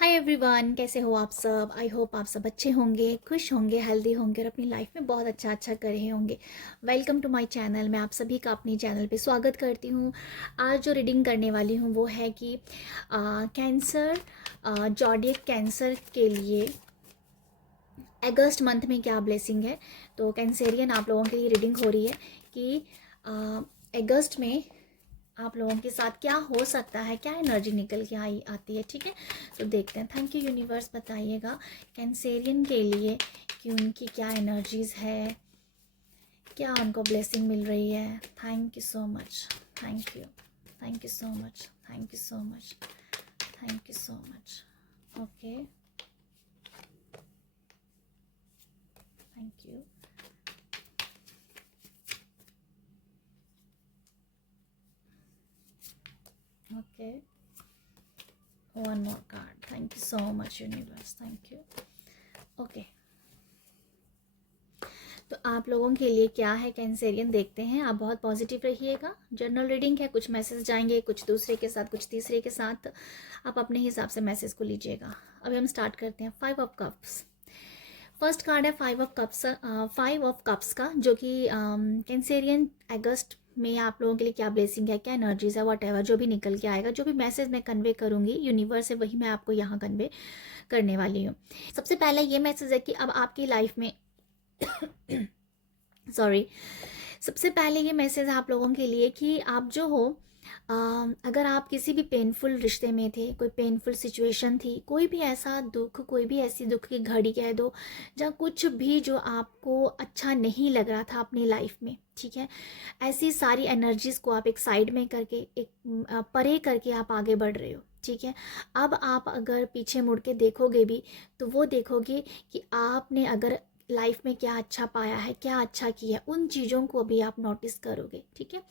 Hi everyone, कैसे हो आप सब। आई होप आप सब अच्छे होंगे, खुश होंगे, हेल्दी होंगे और अपनी लाइफ में बहुत अच्छा अच्छा कर रहे होंगे। Welcome to my channel. मैं आप सभी का अपनी चैनल पे स्वागत करती हूँ। आज जो रीडिंग करने वाली हूँ वो है कि कैंसर, जॉडियक कैंसर के लिए अगस्त मंथ में क्या ब्लेसिंग है। तो कैंसेरियन आप लोगों के लिए रीडिंग हो रही है कि अगस्त में आप लोगों के साथ क्या हो सकता है, क्या एनर्जी निकल के आई आती है। ठीक है, तो देखते हैं। थैंक यू यूनिवर्स, बताइएगा कैंसेरियन के लिए कि उनकी क्या एनर्जीज है, क्या उनको ब्लेसिंग मिल रही है। Thank you so much, thank you, thank you so much, thank you so much, thank you so much. Okay, thank you. Okay, one more card. Thank you so much universe, thank you. Okay, तो आप लोगों के लिए क्या है Cancerian, देखते हैं। आप बहुत पॉजिटिव रहिएगा। जनरल रीडिंग है, कुछ मैसेज जाएंगे, कुछ दूसरे के साथ, कुछ तीसरे के साथ। आप अपने हिसाब से मैसेज को लीजिएगा। अभी हम स्टार्ट करते हैं। 5 ऑफ कप्स। फर्स्ट कार्ड है 5 ऑफ कप्स। 5 ऑफ कप्स का, जो कि कैंसेरियन अगस्त में आप लोगों के लिए क्या ब्लेसिंग है, क्या एनर्जीज है, वट एवर जो भी निकल के आएगा, जो भी मैसेज मैं कन्वे करूंगी यूनिवर्स से, वही मैं आपको यहाँ कन्वे करने वाली हूँ। सबसे पहले ये मैसेज है कि अब आपकी लाइफ में सॉरी, सबसे पहले ये मैसेज आप लोगों के लिए कि आप जो हो, अगर आप किसी भी पेनफुल रिश्ते में थे, कोई पेनफुल सिचुएशन थी, कोई भी ऐसा दुख, कोई भी ऐसी दुख की घड़ी कह दो, जहाँ कुछ भी जो आपको अच्छा नहीं लग रहा था अपनी लाइफ में, ठीक है, ऐसी सारी एनर्जीज को आप एक साइड में करके, एक परे करके आप आगे बढ़ रहे हो। ठीक है, अब आप अगर पीछे मुड़ के देखोगे भी तो वो देखोगे कि आपने अगर लाइफ में क्या अच्छा पाया है, क्या अच्छा किया, उन चीज़ों को भी आप नोटिस करोगे। ठीक है,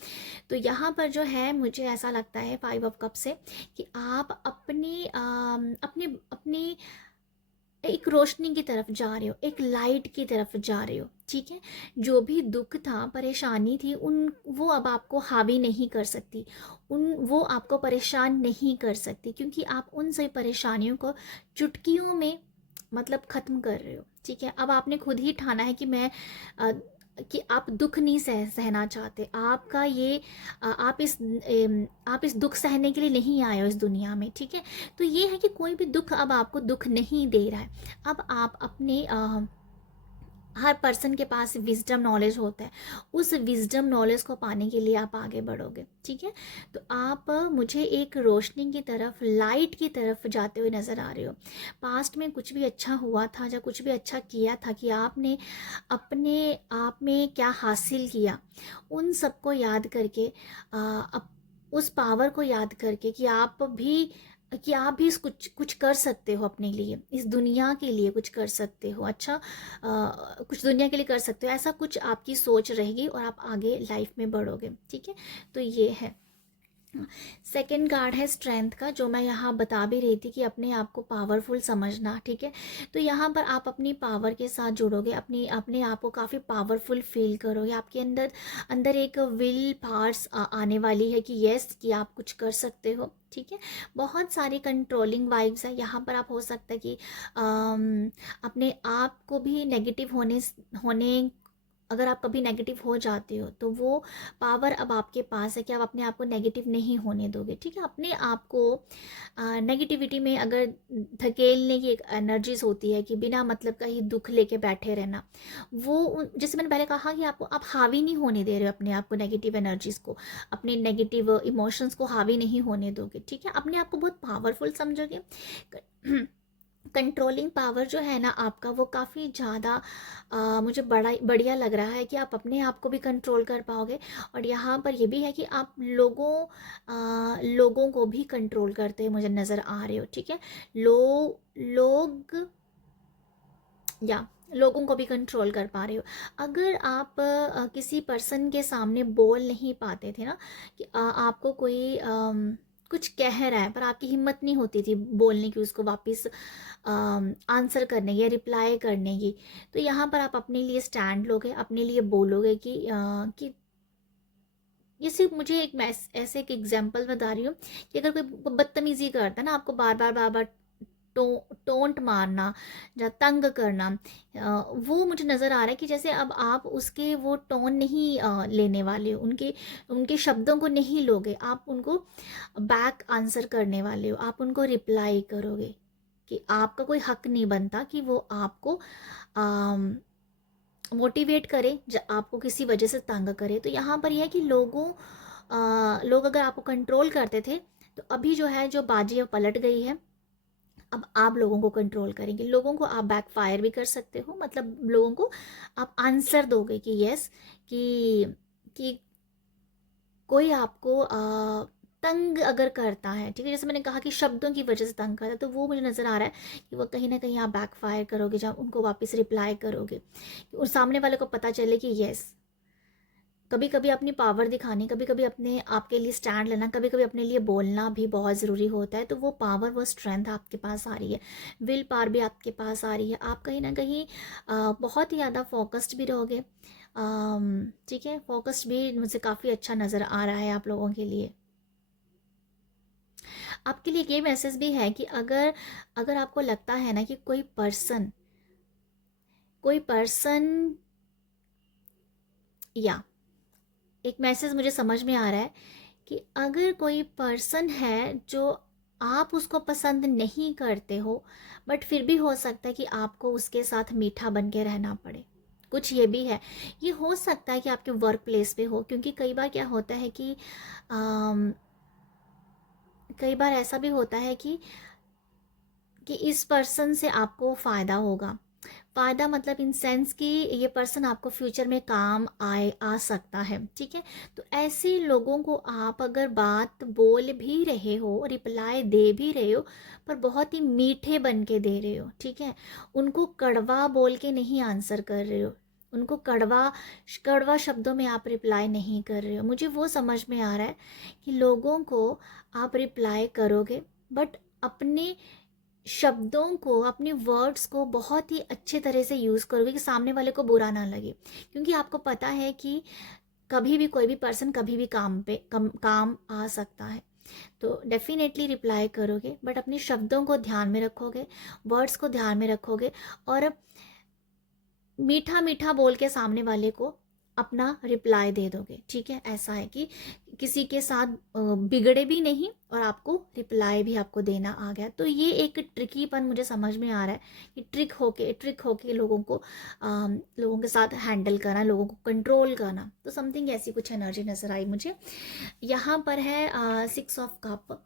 तो यहाँ पर जो है मुझे ऐसा लगता है 5 ऑफ कप से कि आप अपनी अपनी एक रोशनी की तरफ जा रहे हो, एक लाइट की तरफ जा रहे हो। ठीक है, जो भी दुख था, परेशानी थी, उन वो अब आपको हावी नहीं कर सकती, वो आपको परेशान नहीं कर सकती, क्योंकि आप उन सभी परेशानियों को चुटकियों में मतलब ख़त्म कर रहे हो। ठीक है, अब आपने खुद ही ठाना है कि कि आप दुख नहीं सहना चाहते। आपका ये आप इस दुख सहने के लिए नहीं आए हो इस दुनिया में। ठीक है, तो ये है कि कोई भी दुख अब आपको दुख नहीं दे रहा है। अब आप अपने हर पर्सन के पास विजडम नॉलेज होता है, उस विजडम नॉलेज को पाने के लिए आप आगे बढ़ोगे। ठीक है, तो आप मुझे एक रोशनी की तरफ, लाइट की तरफ जाते हुए नज़र आ रहे हो। पास्ट में कुछ भी अच्छा हुआ था या कुछ भी अच्छा किया था, कि आपने अपने आप में क्या हासिल किया, उन सबको याद करके, उस पावर को याद करके कि आप भी इस कुछ कुछ कर सकते हो अपने लिए, इस दुनिया के लिए कुछ कर सकते हो, अच्छा कुछ दुनिया के लिए कर सकते हो, ऐसा कुछ आपकी सोच रहेगी और आप आगे लाइफ में बढ़ोगे। ठीक है, तो ये है। सेकेंड कार्ड है स्ट्रेंथ का, जो मैं यहाँ बता भी रही थी कि अपने आप को पावरफुल समझना। ठीक है, तो यहाँ पर आप अपनी पावर के साथ जुड़ोगे, अपने आप को काफ़ी पावरफुल फील करोगे। आपके अंदर अंदर एक विल पावर्स आने वाली है कि यस, कि आप कुछ कर सकते हो। ठीक है, बहुत सारी कंट्रोलिंग वाइब्स है यहाँ पर। आप हो सकता है कि अपने आप को भी नेगेटिव होने अगर आप कभी नेगेटिव हो जाते हो तो वो पावर अब आपके पास है कि आप अपने आप को नेगेटिव नहीं होने दोगे। ठीक है, अपने आप को नेगेटिविटी में अगर धकेलने की एक एनर्जीज होती है कि बिना मतलब का ही दुख लेके बैठे रहना, जैसे मैंने पहले कहा कि आपको आप हावी नहीं होने दे रहे हो अपने आप को, नेगेटिव एनर्जीज को, अपने नेगेटिव इमोशंस को हावी नहीं होने दोगे। ठीक है, अपने आप को बहुत पावरफुल समझोगे। कंट्रोलिंग पावर जो है ना आपका, वो काफ़ी ज़्यादा मुझे बड़ा बढ़िया लग रहा है कि आप अपने आप को भी कंट्रोल कर पाओगे। और यहाँ पर ये भी है कि आप लोगों को भी कंट्रोल करते हुए मुझे नज़र आ रहे हो। ठीक है, लोग या लोगों को भी कंट्रोल कर पा रहे हो। अगर आप किसी पर्सन के सामने बोल नहीं पाते थे ना, कि आपको कोई कुछ कह रहा है पर आपकी हिम्मत नहीं होती थी बोलने की, उसको वापस आंसर करने की या रिप्लाई करने की, तो यहाँ पर आप अपने लिए स्टैंड लोगे, अपने लिए बोलोगे कि ये सिर्फ मुझे ऐसे एक एग्जांपल बता रही हूँ कि अगर कोई बदतमीजी करता है ना, आपको बार बार टोंट मारना या तंग करना, वो मुझे नज़र आ रहा है कि जैसे अब आप उसके वो टोन नहीं लेने वाले हो, उनके उनके शब्दों को नहीं लोगे, आप उनको बैक आंसर करने वाले हो, आप उनको रिप्लाई करोगे कि आपका कोई हक नहीं बनता कि वो आपको मोटिवेट करे, आपको किसी वजह से तंग करे। तो यहाँ पर यह है कि लोग अगर आपको कंट्रोल करते थे, तो अभी जो है जो बाजी है पलट गई है। अब आप लोगों को कंट्रोल करेंगे, लोगों को आप बैकफायर भी कर सकते हो, मतलब लोगों को आप आंसर दोगे कि यस, कि कोई आपको तंग अगर करता है, ठीक है, जैसे मैंने कहा कि शब्दों की वजह से तंग करता है, तो वो मुझे नज़र आ रहा है कि वो कहीं ना कहीं आप बैकफायर करोगे जब उनको वापस रिप्लाई करोगे, उस सामने वाले को पता चले कि यस, कभी कभी अपनी पावर दिखानी, कभी कभी अपने आपके लिए स्टैंड लेना, कभी कभी अपने लिए बोलना भी बहुत ज़रूरी होता है। तो वो पावर, वो स्ट्रेंथ आपके पास आ रही है, विल पावर भी आपके पास आ रही है, आप कहीं ना कहीं बहुत ही ज़्यादा फोकस्ड भी रहोगे। ठीक है, फोकस्ड भी मुझे काफ़ी अच्छा नज़र आ रहा है आप लोगों के लिए। आपके लिए ये मैसेज भी है कि अगर अगर आपको लगता है ना कि कोई पर्सन या एक मैसेज मुझे समझ में आ रहा है कि अगर कोई पर्सन है जो आप उसको पसंद नहीं करते हो, बट फिर भी हो सकता है कि आपको उसके साथ मीठा बन के रहना पड़े, कुछ ये भी है। ये हो सकता है कि आपके वर्क प्लेस पे हो, क्योंकि कई बार क्या होता है कि कई बार ऐसा भी होता है कि इस पर्सन से आपको फ़ायदा होगा। फ़ायदा मतलब इन सेंस कि ये पर्सन आपको फ्यूचर में काम आ सकता है, ठीक है। तो ऐसे लोगों को आप अगर बात बोल भी रहे हो, रिप्लाई दे भी रहे हो, पर बहुत ही मीठे बन के दे रहे हो, ठीक है, उनको कड़वा बोल के नहीं आंसर कर रहे हो, उनको कड़वा कड़वा शब्दों में आप रिप्लाई नहीं कर रहे हो, मुझे वो समझ में आ रहा है कि लोगों को आप रिप्लाई करोगे, बट अपने शब्दों को, अपने वर्ड्स को बहुत ही अच्छे तरह से यूज़ करोगे कि सामने वाले को बुरा ना लगे, क्योंकि आपको पता है कि कभी भी कोई भी पर्सन कभी भी काम आ सकता है। तो डेफिनेटली रिप्लाई करोगे, बट अपने शब्दों को ध्यान में रखोगे, वर्ड्स को ध्यान में रखोगे, और मीठा मीठा बोल के सामने वाले को अपना रिप्लाई दे दोगे, ठीक है। ऐसा है कि किसी के साथ बिगड़े भी नहीं और आपको रिप्लाई भी आपको देना आ गया। तो ये एक ट्रिकीपन मुझे समझ में आ रहा है कि ट्रिक होके लोगों के साथ हैंडल करना, लोगों को कंट्रोल करना। तो समथिंग ऐसी कुछ एनर्जी नज़र आई मुझे। यहाँ पर है 6 ऑफ कप।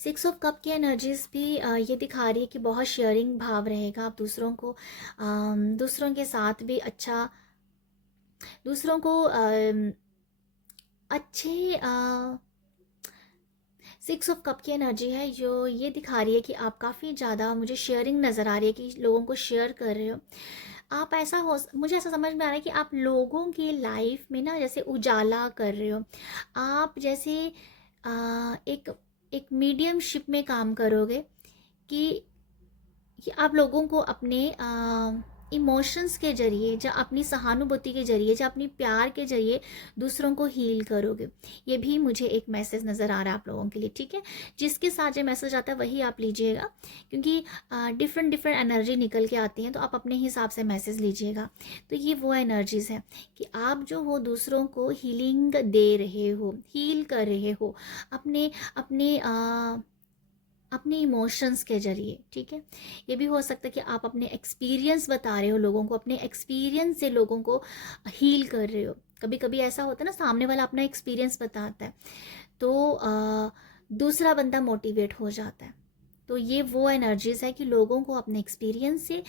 6 ऑफ कप की एनर्जीज भी ये दिखा रही है कि बहुत शेयरिंग भाव रहेगा, आप दूसरों के साथ भी अच्छा, दूसरों को अच्छे 6 ऑफ कप की एनर्जी है जो ये दिखा रही है कि आप काफ़ी ज़्यादा, मुझे शेयरिंग नज़र आ रही है कि लोगों को शेयर कर रहे हो आप। मुझे ऐसा समझ में आ रहा है कि आप लोगों की लाइफ में ना जैसे उजाला कर रहे हो, आप जैसे एक एक मीडियमशिप में काम करोगे कि आप लोगों को अपने इमोशंस के जरिए, या अपनी सहानुभूति के जरिए, या अपनी प्यार के जरिए दूसरों को हील करोगे। ये भी मुझे एक मैसेज नज़र आ रहा है आप लोगों के लिए, ठीक है। जिसके साथ ये मैसेज आता है वही आप लीजिएगा, क्योंकि डिफरेंट एनर्जी निकल के आती हैं, तो आप अपने हिसाब से मैसेज लीजिएगा। तो ये वो एनर्जीज़ है कि आप जो हो दूसरों को हीलिंग दे रहे हो, हील कर रहे हो अपने अपने अपने इमोशंस के जरिए, ठीक है। ये भी हो सकता है कि आप अपने एक्सपीरियंस बता रहे हो लोगों को, अपने एक्सपीरियंस से लोगों को हील कर रहे हो। कभी कभी ऐसा होता है ना, सामने वाला अपना एक्सपीरियंस बताता है तो दूसरा बंदा मोटिवेट हो जाता है। तो ये वो एनर्जीज है कि लोगों को अपने एक्सपीरियंस से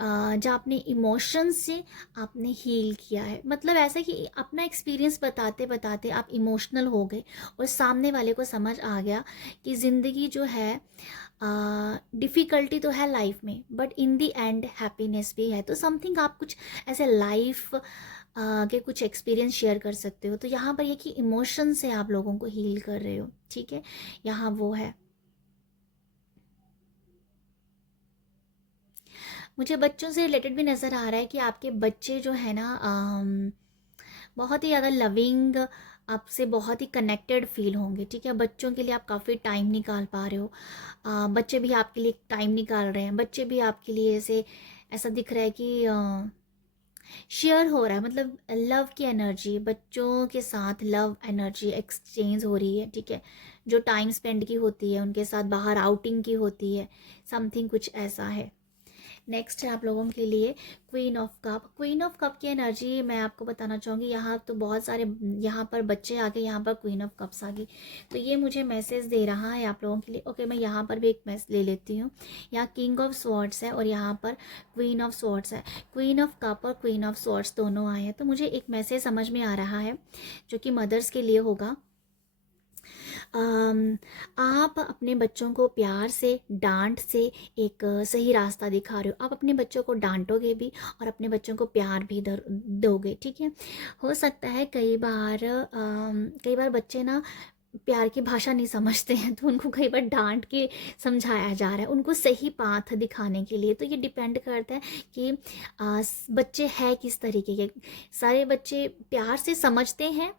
जो अपने इमोशंस से आपने हील किया है, मतलब ऐसा कि अपना एक्सपीरियंस बताते बताते आप इमोशनल हो गए और सामने वाले को समझ आ गया कि ज़िंदगी जो है डिफ़िकल्टी तो है लाइफ में, but in the and happiness भी है। तो समथिंग आप कुछ ऐसे लाइफ के कुछ एक्सपीरियंस शेयर कर सकते हो। तो यहाँ पर ये कि इमोशन से आप लोगों को हील कर रहे हो, ठीक है, यहाँ वो है। मुझे बच्चों से रिलेटेड भी नज़र आ रहा है कि आपके बच्चे जो है ना बहुत ही ज़्यादा लविंग आपसे बहुत ही कनेक्टेड फील होंगे, ठीक है। बच्चों के लिए आप काफ़ी टाइम निकाल पा रहे हो, बच्चे भी आपके लिए टाइम निकाल रहे हैं, बच्चे भी आपके लिए ऐसा दिख रहा है कि शेयर हो रहा है, मतलब लव की एनर्जी, बच्चों के साथ लव एनर्जी एक्सचेंज हो रही है, ठीक है। जो टाइम स्पेंड की होती है उनके साथ, बाहर आउटिंग की होती है, समथिंग कुछ ऐसा है। नेक्स्ट है आप लोगों के लिए queen of cup. Queen of cup की एनर्जी मैं आपको बताना चाहूँगी, यहाँ तो बहुत सारे, यहाँ पर बच्चे आ गए, यहाँ पर क्वीन ऑफ कप्स आ गई, तो ये मुझे मैसेज दे रहा है आप लोगों के लिए। ओके, मैं यहाँ पर भी एक मैसेज ले लेती हूँ। यहाँ किंग ऑफ स्वॉर्ड्स है और यहाँ पर क्वीन ऑफ स्वॉर्ड्स है। क्वीन ऑफ कप और क्वीन ऑफ स्वॉर्ड्स दोनों आए हैं, तो मुझे एक मैसेज समझ में आ रहा है जो कि मदर्स के लिए होगा। आप अपने बच्चों को प्यार से, डांट से एक सही रास्ता दिखा रहे हो। आप अपने बच्चों को डांटोगे भी और अपने बच्चों को प्यार भी दोगे, ठीक है। हो सकता है कई बार बच्चे ना प्यार की भाषा नहीं समझते हैं, तो उनको कई बार डांट के समझाया जा रहा है, उनको सही पाथ दिखाने के लिए। तो ये डिपेंड करता है कि बच्चे हैं किस तरीके के। सारे बच्चे प्यार से समझते हैं,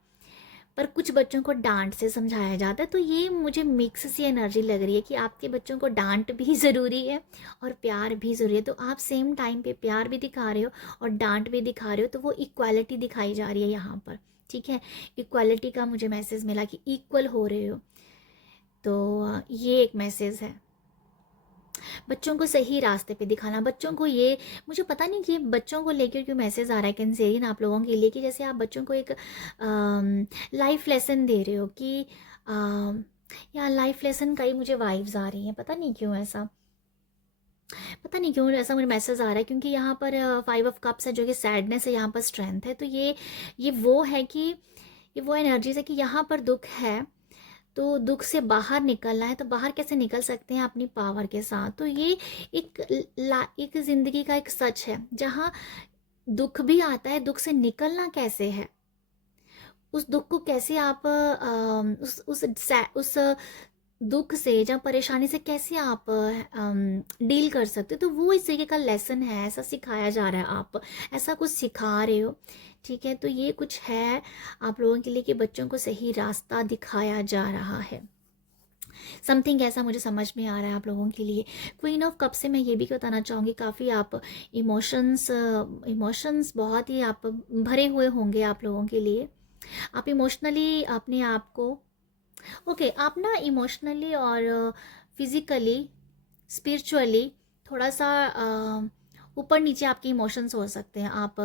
पर कुछ बच्चों को डांट से समझाया जाता है। तो ये मुझे मिक्स सी एनर्जी लग रही है कि आपके बच्चों को डांट भी ज़रूरी है और प्यार भी ज़रूरी है। तो आप सेम टाइम पे प्यार भी दिखा रहे हो और डांट भी दिखा रहे हो, तो वो इक्वालिटी दिखाई जा रही है यहाँ पर, ठीक है। इक्वालिटी का मुझे मैसेज मिला कि इक्वल हो रहे हो, तो ये एक मैसेज है। बच्चों को सही रास्ते पे दिखाना, बच्चों को ये, मुझे पता नहीं कि बच्चों को लेकर क्यों मैसेज आ रहा है कैंसेरियन आप लोगों के लिए, कि जैसे आप बच्चों को एक लाइफ लेसन दे रहे हो कि यहाँ लाइफ लेसन का ही मुझे वाइब्स आ रही हैं, पता नहीं क्यों ऐसा मुझे मैसेज आ रहा है, क्योंकि यहाँ पर 5 ऑफ कप्स है जो कि सैडनेस है, यहाँ पर स्ट्रेंथ है। तो ये वो है कि ये वो एनर्जीज है कि यहाँ पर दुख है, तो दुख से बाहर निकलना है। तो बाहर कैसे निकल सकते हैं? अपनी पावर के साथ। तो ये एक ज़िंदगी का एक सच है, जहाँ दुख भी आता है, दुख से निकलना कैसे है, उस दुख को कैसे आप उस दुख से या परेशानी से कैसे आप डील कर सकते हो, तो वो इस तरीके का लेसन है, ऐसा सिखाया जा रहा है, आप ऐसा कुछ सिखा रहे हो, ठीक है। तो ये कुछ है आप लोगों के लिए कि बच्चों को सही रास्ता दिखाया जा रहा है, समथिंग ऐसा मुझे समझ में आ रहा है आप लोगों के लिए। क्वीन ऑफ कप से मैं ये भी बताना चाहूँगी, काफ़ी आप इमोशंस बहुत ही आप भरे हुए होंगे आप लोगों के लिए। आप इमोशनली अपने आप को, ओके, आप ना इमोशनली और फिज़िकली, स्पिरिचुअली थोड़ा सा ऊपर नीचे आपके इमोशंस हो सकते हैं। आप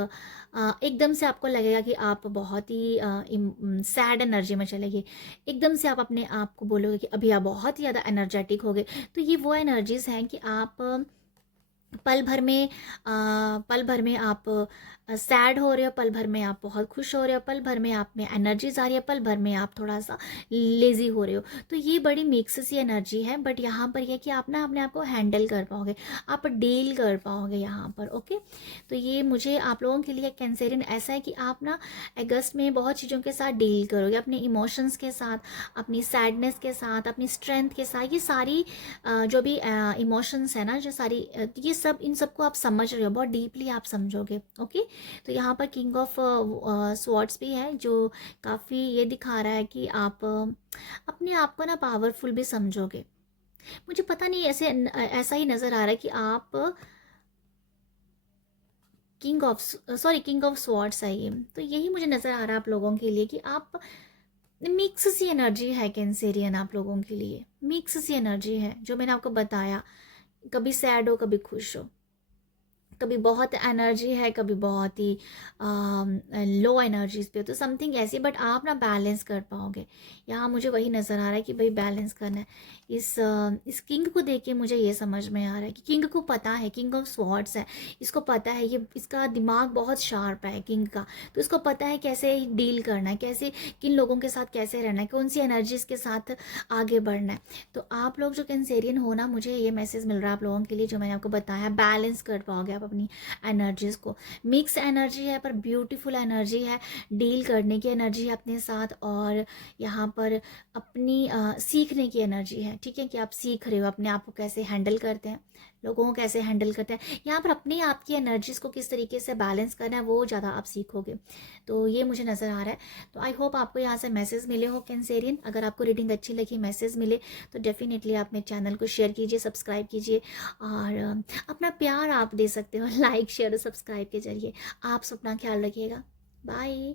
एकदम से आपको लगेगा कि आप बहुत ही सैड एनर्जी में चले गए, एकदम से आप अपने आप को बोलोगे कि अभी आप बहुत ही ज़्यादा एनर्जेटिक हो गए। तो ये वो एनर्जीज़ हैं कि आप पल भर में आप सैड हो रहे हो, पल भर में आप बहुत खुश हो रहे हो, पल भर में आप में एनर्जीज आ रही है, पल भर में आप थोड़ा सा लेजी हो रहे हो। तो ये बड़ी मिक्स सी एनर्जी है, बट यहाँ पर यह कि आप ना अपने आप को हैंडल कर पाओगे, आप डील कर पाओगे यहाँ पर, ओके। तो ये मुझे आप लोगों के लिए कैंसेरियन ऐसा है कि आप ना अगस्त में बहुत चीज़ों के साथ डील करोगे, अपने इमोशंस के साथ, अपनी सैडनेस के साथ, अपनी स्ट्रेंथ के साथ। ये सारी जो भी इमोशंस है ना, जो सारी ये सब, इन सबको आप समझ रहे हो, बहुत डीपली आप समझोगे, ओके। तो यहाँ पर किंग ऑफ स्वॉर्ड्स भी है, जो काफ़ी ये दिखा रहा है कि आप अपने आप को ना पावरफुल भी समझोगे। मुझे पता नहीं, ऐसा ही नज़र आ रहा है कि आप किंग ऑफ स्वॉर्ड्स है ये, तो यही मुझे नज़र आ रहा है आप लोगों के लिए कि आप मिक्स सी एनर्जी है कैंसेरियन आप लोगों के लिए, मिक्स सी एनर्जी है जो मैंने आपको बताया, कभी सैड हो, कभी खुश हो, कभी बहुत एनर्जी है, कभी बहुत ही लो एनर्जीज पे हो, तो समथिंग ऐसी। बट आप ना बैलेंस कर पाओगे, यहाँ मुझे वही नज़र आ रहा है कि भाई बैलेंस करना है। इस किंग को देख के मुझे ये समझ में आ रहा है कि किंग को पता है, किंग ऑफ स्वॉर्ड्स है, इसको पता है, ये इसका दिमाग बहुत शार्प है किंग का, तो इसको पता है कैसे डील करना है, कैसे किन लोगों के साथ कैसे रहना है, कौन सी एनर्जीज के साथ आगे बढ़ना है। तो आप लोग जो कैंसेरियन हो ना, मुझे ये मैसेज मिल रहा है आप लोगों के लिए, जो मैंने आपको बताया, बैलेंस कर पाओगे आप अपनी एनर्जीज को। मिक्स एनर्जी है पर ब्यूटीफुल एनर्जी है, डील करने की एनर्जी है अपने साथ, और यहाँ पर अपनी सीखने की एनर्जी है, ठीक है, कि आप सीख रहे हो अपने आप को कैसे हैंडल करते हैं। लोगों को कैसे हैंडल करते हैं, यहाँ पर अपनी आपकी एनर्जीज़ को किस तरीके से बैलेंस करना है वो ज़्यादा आप सीखोगे। तो ये मुझे नज़र आ रहा है। तो आई होप आपको यहाँ से मैसेज मिले हो कैंसेरियन। अगर आपको रीडिंग अच्छी लगी, मैसेज मिले, तो डेफिनेटली आप मेरे चैनल को शेयर कीजिए, सब्सक्राइब कीजिए और अपना प्यार आप दे सकते हो लाइक शेयर और सब्सक्राइब के जरिए। आप अपना ख्याल रखिएगा। बाय।